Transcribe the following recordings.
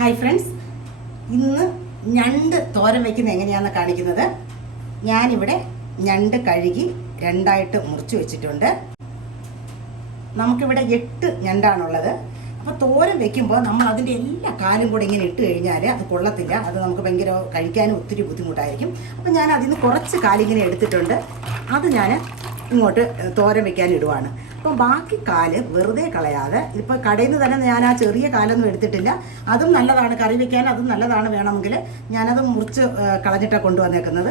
Hi friends ഇന്ന് ഞണ്ട് തോരൻ വയ്ക്കുന്നത് എങ്ങനെയാണെന്ന് കാണിക്കുന്നത്? ഞാനിവിടെ ഞണ്ട് കഴുകി രണ്ടായിട്ട് മുറിച്ച് വെച്ചിട്ടുണ്ട്. നമുക്കിവിടെ എട്ട് ഞണ്ടാണുള്ളത്. അപ്പോൾ തോരൻ വെക്കുമ്പോൾ നമ്മൾ അതിന്റെ എല്ലാ കാലും കൂടെ ഇങ്ങനെ ഇട്ട് കഴിഞ്ഞാൽ അത് കൊള്ളത്തില്ല. അത് നമുക്ക് ഭയങ്കര കഴിക്കാനും ഒത്തിരി ബുദ്ധിമുട്ടായിരിക്കും. അപ്പോൾ ഞാൻ അതിൽ നിന്ന് കുറച്ച് കാലിങ്ങനെ എടുത്തിട്ടുണ്ട്. അത് ഞാൻ ഇങ്ങോട്ട് തോരൻ വെക്കാൻ ഇടുവാണ്. അപ്പം ബാക്കി കാൽ വെറുതെ കളയാതെ ഇപ്പോൾ കടയിൽ നിന്ന് തന്നെ ഞാൻ ആ ചെറിയ കാലൊന്നും എടുത്തിട്ടില്ല. അതും നല്ലതാണ്. കറി വെക്കാൻ അതും നല്ലതാണ് വേണമെങ്കിൽ ഞാനത് മുറിച്ച് കളഞ്ഞിട്ടാണ് കൊണ്ടുവന്നേക്കുന്നത്.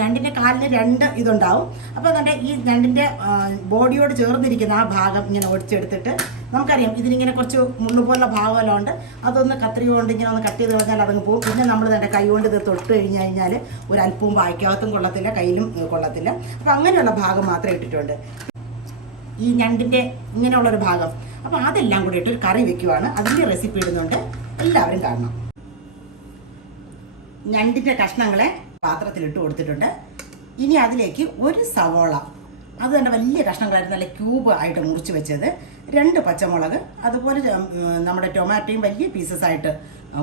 ഞണ്ടിന്റെ കാലിന് രണ്ട് ഇതുണ്ടാവും. അപ്പോൾ എന്നിട്ട് ഈ ഞണ്ടിന്റെ ബോഡിയോട് ചേർന്നിരിക്കുന്ന ആ ഭാഗം ഇങ്ങനെ ഒടിച്ചെടുത്തിട്ട് നമുക്കറിയാം ഇതിനിങ്ങനെ കുറച്ച് മുള്ളു പോലുള്ള ഭാഗമെല്ലാം ഉണ്ട്. അതൊന്ന് കത്രിക കൊണ്ട് ഇങ്ങനെ ഒന്ന് കട്ട് ചെയ്ത് കളഞ്ഞാൽ അതങ്ങ് പോകും. പിന്നെ നമ്മൾ തന്നെ കൈ കൊണ്ട് ഇത് തൊട്ട് കഴിഞ്ഞ് കഴിഞ്ഞാൽ ഒരു അല്പവും വായിക്കാത്തും കൊള്ളത്തില്ല കയ്യിലും കൊള്ളത്തില്ല. അപ്പോൾ അങ്ങനെയുള്ള ഭാഗം മാത്രമേ ഇട്ടിട്ടുണ്ട്. ഈ ഞണ്ടിന്റെ ഇങ്ങനെയുള്ളൊരു ഭാഗം. അപ്പോൾ അതെല്ലാം കൂടി ഇട്ട് ഒരു കറി വെക്കുവാണ്. അതിന്റെ റെസിപ്പി ഇടുന്നുണ്ട്. എല്ലാവരും കാണണം. ഞണ്ടിന്റെ കഷ്ണങ്ങളെ പാത്രത്തിലിട്ട് കൊടുത്തിട്ടുണ്ട്. ഇനി അതിലേക്ക് ഒരു സവോള. അത് തന്നെ വലിയ കഷ്ണങ്ങളായിട്ട് നല്ല ക്യൂബ് ആയിട്ട് മുറിച്ച് വെച്ചത്. രണ്ട് പച്ചമുളക് അതുപോലെ നമ്മുടെ ടൊമാറ്റോയും വലിയ പീസസ് ആയിട്ട്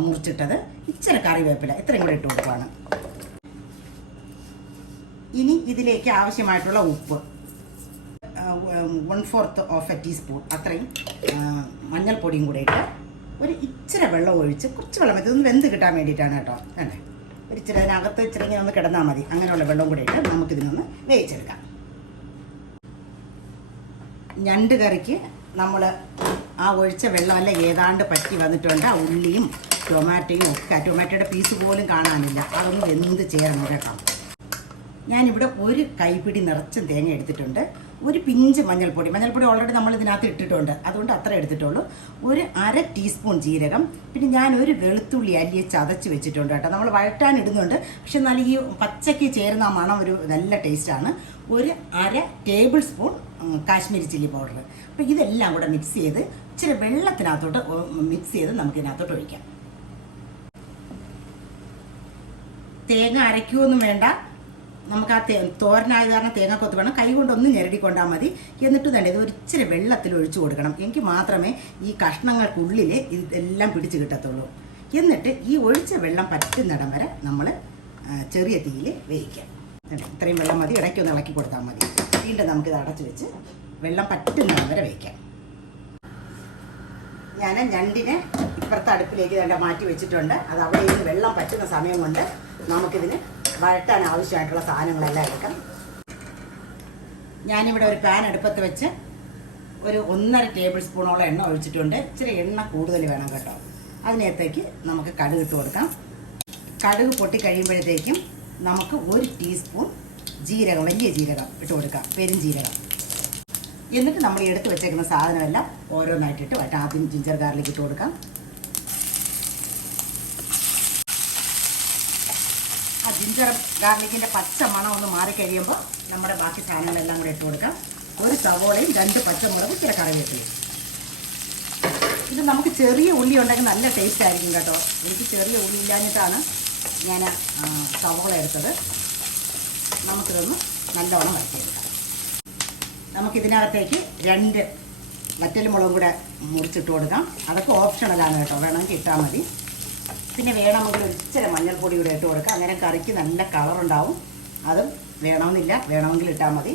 മുറിച്ചിട്ടത്. ഇച്ചിരി കറിവേപ്പില. ഇത്രയും കൂടെ ഇട്ട് കൊടുക്കുവാണ്. ഇനി ഇതിലേക്ക് ആവശ്യമായിട്ടുള്ള ഉപ്പ്. One fourth of a teaspoon അത്രയും മഞ്ഞൾപ്പൊടിയും കൂടെ ഇട്ട് ഒരു ഇച്ചിരി വെള്ളം ഒഴിച്ച് കുറച്ച് വെള്ളം ഇതൊന്ന് വെന്ത് കിട്ടാൻ വേണ്ടിയിട്ടാണ് കേട്ടോ. അല്ലേ ഒരു ഇച്ചിരി അതിനകത്ത് ഇച്ചിരി ഇങ്ങനെ ഒന്ന് കിടന്നാൽ മതി. അങ്ങനെയുള്ള വെള്ളം കൂടെ ഇട്ട് നമുക്കിതിനൊന്ന് വേവിച്ചെടുക്കാം. ഞണ്ട് കറിക്ക് നമ്മൾ ആ ഒഴിച്ച വെള്ളമല്ല ഏതാണ്ട് പറ്റി വന്നിട്ടുണ്ട്. ആ ഉള്ളിയും ടൊമാറ്റോയും ഒക്കെ ടൊമാറ്റോയുടെ പീസ് പോലും കാണാനില്ല. അതൊന്ന് വെന്ത് ചേരണം കേട്ടോ. ഞാനിവിടെ ഒരു കൈപ്പിടി നിറച്ചും തേങ്ങ എടുത്തിട്ടുണ്ട്. ഒരു പിഞ്ച് മഞ്ഞൾപ്പൊടി. മഞ്ഞൾപ്പൊടി ഓൾറെഡി നമ്മൾ ഇതിനകത്ത് ഇട്ടിട്ടുണ്ട്. അതുകൊണ്ട് അത്ര എടുത്തിട്ടുള്ളൂ. ഒരു അര ടീസ്പൂൺ ജീരകം. പിന്നെ ഞാൻ ഒരു വെളുത്തുള്ളി അല്ലിയെ ചതച്ച് വെച്ചിട്ടുണ്ട് കേട്ടോ. നമ്മൾ വഴറ്റാൻ ഇടുന്നുണ്ട്. പക്ഷെ നല്ല ഈ പച്ചയ്ക്ക് ചേരുന്ന മണം ഒരു നല്ല ടേസ്റ്റാണ് ഒരു അര tablespoon Kashmiri chilli powder അപ്പോൾ ഇതെല്ലാം കൂടെ മിക്സ് ചെയ്ത് ഇച്ചിരി വെള്ളത്തിനകത്തോട്ട് മിക്സ് ചെയ്ത് നമുക്ക് ഇതിനകത്തോട്ട് ഒഴിക്കാം. തേങ്ങ അരയ്ക്കുമൊന്നും വേണ്ട. നമുക്ക് ആ തേ തോരനായത് കാരണം തേങ്ങ കൊത്ത് വേണം. കൈ കൊണ്ടൊന്ന് ഞെരടിക്കൊണ്ടാൽ മതി. എന്നിട്ട് തന്നെ ഇത് ഒരിച്ചിരി വെള്ളത്തിൽ ഒഴിച്ചു കൊടുക്കണം. എങ്കിൽ മാത്രമേ ഈ കഷ്ണങ്ങൾക്കുള്ളിൽ ഇതെല്ലാം പിടിച്ച് കിട്ടത്തുള്ളൂ. എന്നിട്ട് ഈ ഒഴിച്ച വെള്ളം പറ്റുന്നിടം വരെ നമ്മൾ ചെറിയ തീയിൽ വേവിക്കാം? ഇത്രയും വെള്ളം മതി. ഇടയ്ക്കൊന്ന് ഇളക്കി കൊടുത്താൽ മതി. വീണ്ടും നമുക്കിത് അടച്ചു വെച്ച് വെള്ളം പറ്റുന്നിടം വരെ വേവിക്കാം. ഞാൻ ഞണ്ടിനെ ഇപ്പുറത്തെ അടുപ്പിലേക്ക് തന്നെ മാറ്റി വെച്ചിട്ടുണ്ട്. അത് അവിടെ ഇരുന്ന് വെള്ളം പറ്റുന്ന സമയം കൊണ്ട് നമുക്കിതിന് വഴറ്റാൻ ആവശ്യമായിട്ടുള്ള സാധനങ്ങളെല്ലാം എടുക്കാം. ഞാനിവിടെ ഒരു പാൻ അടുപ്പത്ത് വെച്ച് ഒരു ഒന്നര ടേബിൾ സ്പൂണോളം എണ്ണ ഒഴിച്ചിട്ടുണ്ട്. ഇച്ചിരി എണ്ണ കൂടുതൽ വേണം കേട്ടോ. അതിനകത്തേക്ക് നമുക്ക് കടുക് ഇട്ട് കൊടുക്കാം. കടുക് പൊട്ടി കഴിയുമ്പോഴത്തേക്കും നമുക്ക് ഒരു ടീസ്പൂൺ ജീരകം വലിയ ജീരകം ഇട്ട് കൊടുക്കാം. പെരുംജീരകം എന്നിട്ട് നമ്മൾ എടുത്ത് വെച്ചേക്കുന്ന സാധനമെല്ലാം ഓരോന്നായിട്ടിട്ട് വഴറ്റാം ആദ്യം ജിഞ്ചർ ഗാർലിക് ഇട്ട് കൊടുക്കാം. ജിഞ്ചർ ഗാർലിക്കിന്റെ പച്ച മണം ഒന്ന് മാറിക്കഴിയുമ്പോൾ നമ്മുടെ ബാക്കി സാധനങ്ങളെല്ലാം കൂടെ ഇട്ട് കൊടുക്കാം. ഒരു സവോളയും രണ്ട് പച്ചമുളകും ഇച്ചിരി കറിവേപ്പിലയും. ഇത് നമുക്ക് ചെറിയ ഉള്ളി ഉണ്ടെങ്കിൽ നല്ല ടേസ്റ്റ് ആയിരിക്കും കേട്ടോ. എനിക്ക് ചെറിയ ഉള്ളി ഇല്ലാഞ്ഞിട്ടാണ് ഞാൻ സവോള എടുത്തത്. നമുക്കിതൊന്ന് നല്ലവണ്ണം വരട്ടിയെടുക്കാം. നമുക്കിതിനകത്തേക്ക് രണ്ട് വറ്റൽ മുളകും കൂടെ മുറിച്ചിട്ട് കൊടുക്കാം. അതൊക്കെ ഓപ്ഷണലാണ് കേട്ടോ. വേണമെങ്കിൽ ഇട്ടാൽ മതി. പിന്നെ വേണമെങ്കിൽ ഒരിച്ചിരി മഞ്ഞൾപ്പൊടി കൂടെ ഇട്ട് കൊടുക്കുക അങ്ങനെ കറിക്ക് നല്ല കളറുണ്ടാവും അതും വേണമെന്നില്ല. വേണമെങ്കിൽ ഇട്ടാൽ മതി.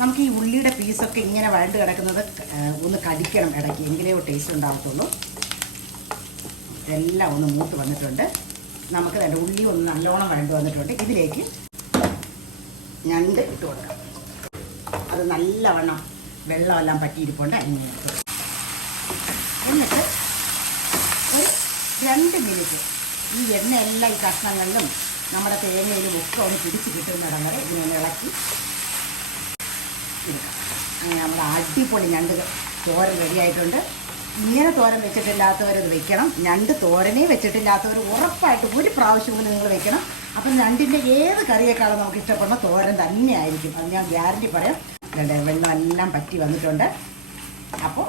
നമുക്ക് ഈ ഉള്ളിയുടെ പീസൊക്കെ ഇങ്ങനെ വഴണ്ട് കിടക്കുന്നത് ഒന്ന് കടിക്കണം ഇടയ്ക്ക്. എങ്കിലേ ടേസ്റ്റ് ഉണ്ടാകത്തുള്ളൂ ഇതെല്ലാം ഒന്ന് മൂത്ത് വന്നിട്ടുണ്ട്. നമുക്ക് വേണ്ട ഉള്ളി ഒന്ന് നല്ലോണം വഴണ്ട് വന്നിട്ടുണ്ട്. ഇതിലേക്ക് ഞണ്ട് ഇട്ട് കൊടുക്കാം. അത് നല്ലവണ്ണം വെള്ളമെല്ലാം പറ്റിയിരിപ്പുണ്ട്. എടുത്തു എന്നിട്ട് രണ്ട് മിനിറ്റ്. ഈ എണ്ണയെല്ലാം ഈ കഷ്ണങ്ങളിലും നമ്മുടെ തേങ്ങയിലും ഒക്കെ ഒന്ന് പിടിച്ച് കിട്ടുന്നിടം വരെ ഇതിനെ ഇളക്കി അങ്ങനെ നമ്മുടെ അടിപൊളി ഞണ്ട് തോരൻ റെഡിയായിട്ടുണ്ട് ഇങ്ങനെ തോരൻ വെച്ചിട്ടില്ലാത്തവർ ഇത് വെക്കണം. ഞണ്ട് തോരനേ വെച്ചിട്ടില്ലാത്തവർ ഉറപ്പായിട്ട് ഒരു പ്രാവശ്യം കൂടി നിങ്ങൾ വെക്കണം. അപ്പം ഞണ്ടിന്റെ ഏത് കറിയേക്കാളും നമുക്ക് ഇഷ്ടപ്പെടുന്ന തോരൻ തന്നെയായിരിക്കും അത് ഞാൻ ഗ്യാരണ്ടി പറയാം. വെള്ളം എല്ലാം പറ്റി വന്നിട്ടുണ്ട്. അപ്പോൾ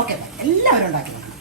ഓക്കെ എല്ലാവരും ഉണ്ടാക്കി നോക്കണം